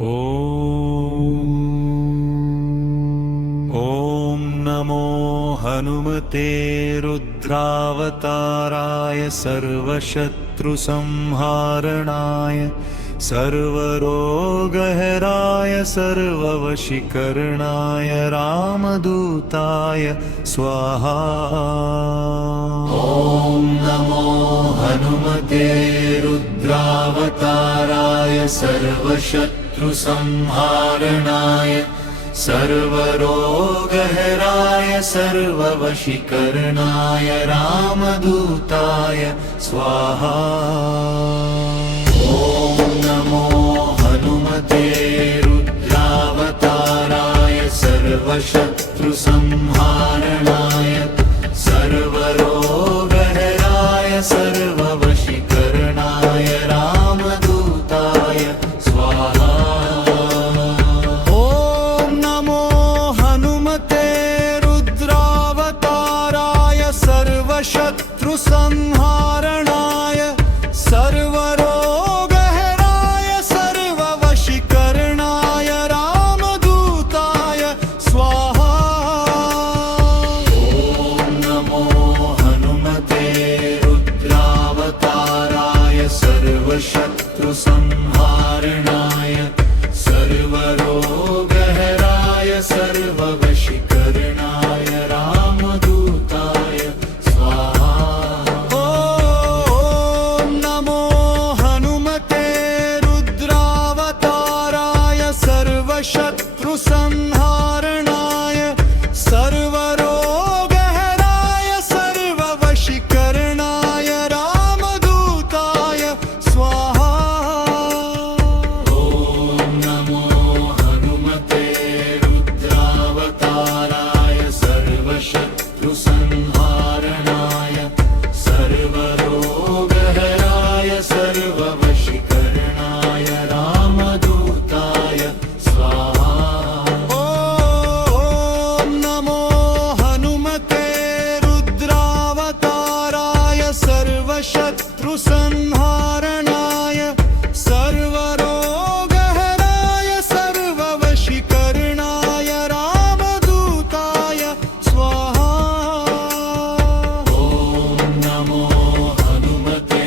ॐ नमो हनुमते रुद्रावताराय सर्वशत्रुसंहारणाय सर्वरोगहराय सर्ववशीकरणाय रामदूताय स्वाहा। ॐ नमो हनुमते रुद्रावताराय सर्वशत्रुसंहारणाय सर्वरोगहराय सर्ववशीकरणाय रामदूताय स्वाहा। ॐ नमो हनुमते रुद्रावताराय सर्वशत्रुसंहारणाय सर्वरोगहराय सर्ववशीकरणाय रामदूताय स्वाहा। शत्रुसंहारणाय सर्वरोगहराय सर्ववशीकरणाय रामदूताय स्वाहा। ॐ नमो हनुमते रुद्रावताराय सर्वशत्रुसंहारणाय सर्वरोगहराय सर्ववशीकरणाय रामदूताय स्वाहा। शत्रुसंहारणाय सर्वरोगहराय सर्ववशीकरणाय रामदूताय स्वाहा। ॐ नमो हनुमते रुद्रावताराय सर्वशत्रुसंहारणाय सर्वरोगहराय सर्ववशीकरणाय रामदूताय स्वाहा। शत्रुसंहारणाय सर्वरोगहराय सर्ववशीकरणाय रामदूताय स्वाहा। ॐ नमो हनुमते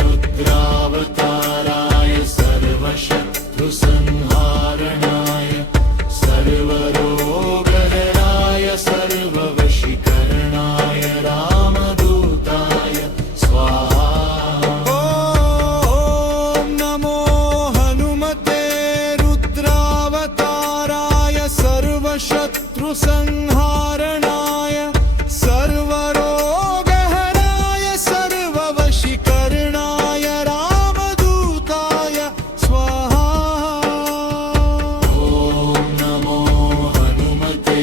रुद्रावताराय सर्वशत्रुसंहारणाय सर्वरोगहराय सर्ववशीकरणाय रामदूताय स्वाहा। शत्रुसंहारणाय सर्वरोगहराय सर्ववशीकरणाय रामदूताय स्वाहा। ॐ नमो हनुमते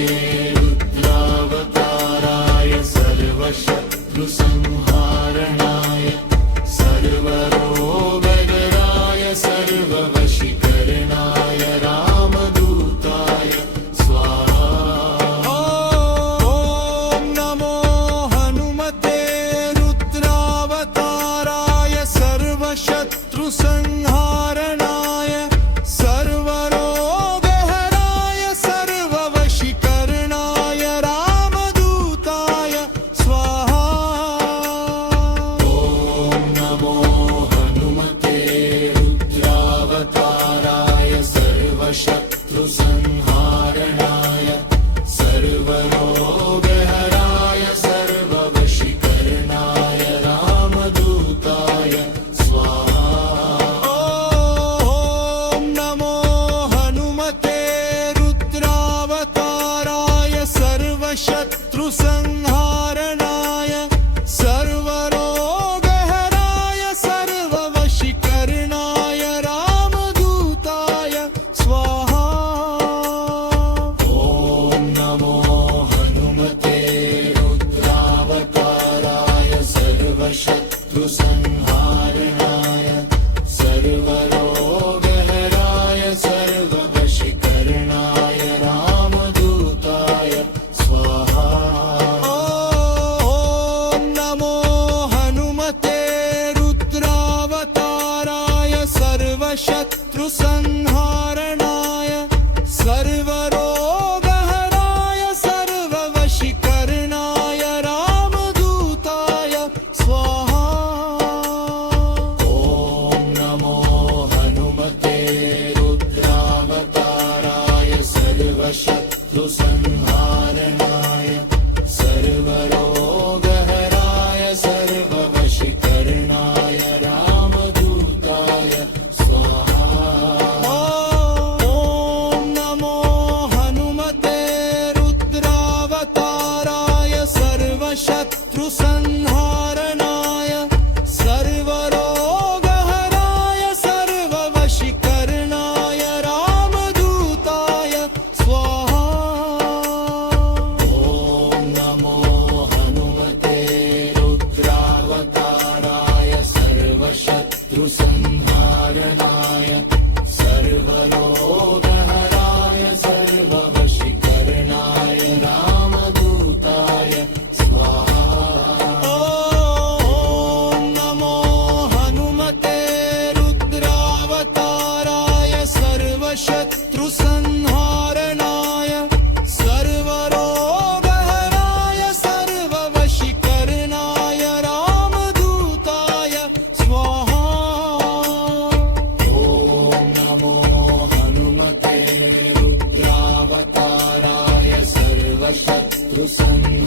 रुद्रावताराय सर्वशत्रुसंहारणाय सर्वरोगहराय सर्ववशीकरणाय रामदूताय स्वाहा। शत्रुसंहारणाय सर्वरोगहराय सर्ववशीकरणाय रामदूताय स्वाहा। ॐ नमो हनुमते रुद्रावताराय सर्वशत्रुसंहारणाय सर्वरोगहराय सर्ववशीकरणाय रामदूताय स्वाहा। शत्रुसंहारणाय सर्वरोगहराय सर्ववशीकरणाय रामदूताय स्वाहा। ॐ नमो हनुमते रुद्रावताराय सर्वशत्रुसंहारणाय सर्वरोगहराय सर्ववशीकरणाय रामदूताय स्वाहा। शत्रुसंहार सर्वशत्रुसंहारणाय सर्वरोगहराय सर्ववशीकरणाय रामदूताय स्वाहा ॐ नमो हनुमते रुद्रावताराय सर्वशत्रुसंहारणाय सर्वरोगहराय सर्ववशीकरणाय रामदूताय स्वाहा ॐ नमो हनुमते रुद्रावताराय सर्वशत्रुसंहारणाय सर्वरोगहराय सर्ववशीकरणाय रामदूताय स्वाहा ॐ नमो हनुमते रुद्रावताराय सर्वशत्रुसंहारणाय सर्वरोगहराय सर्ववशीकरणाय रामदूताय स्वाहा ॐ नमो हनुमते रुद्रावताराय सर्वशत्रुसंहारणाय